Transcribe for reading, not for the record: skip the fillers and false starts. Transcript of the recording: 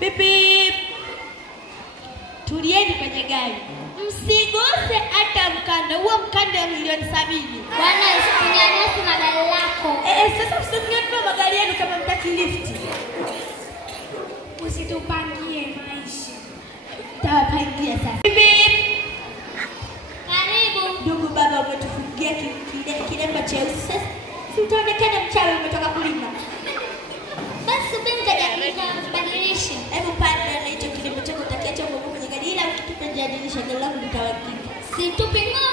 Pipi. Tulieni kwenye gari. Msiguse hata mkanda. Huo mkanda milioni 70. Bwana usinyanyase magari lako. Sasa msinyanyase magari yenu kama mtaki lift. Usitupangie maisha. Tawapangia sasa. Pipi. Karibu. Ndugu baba umetufungia kilemba cheusi sasa. Si utaonekana mchawi umetoka kulima. Basi binti nikabadilisha. Hebu pale hicho kilemba chako utakiacha huko kwenye gari ila ukitupa nje ya dirisha gari langu litawakika. Situpi ngo.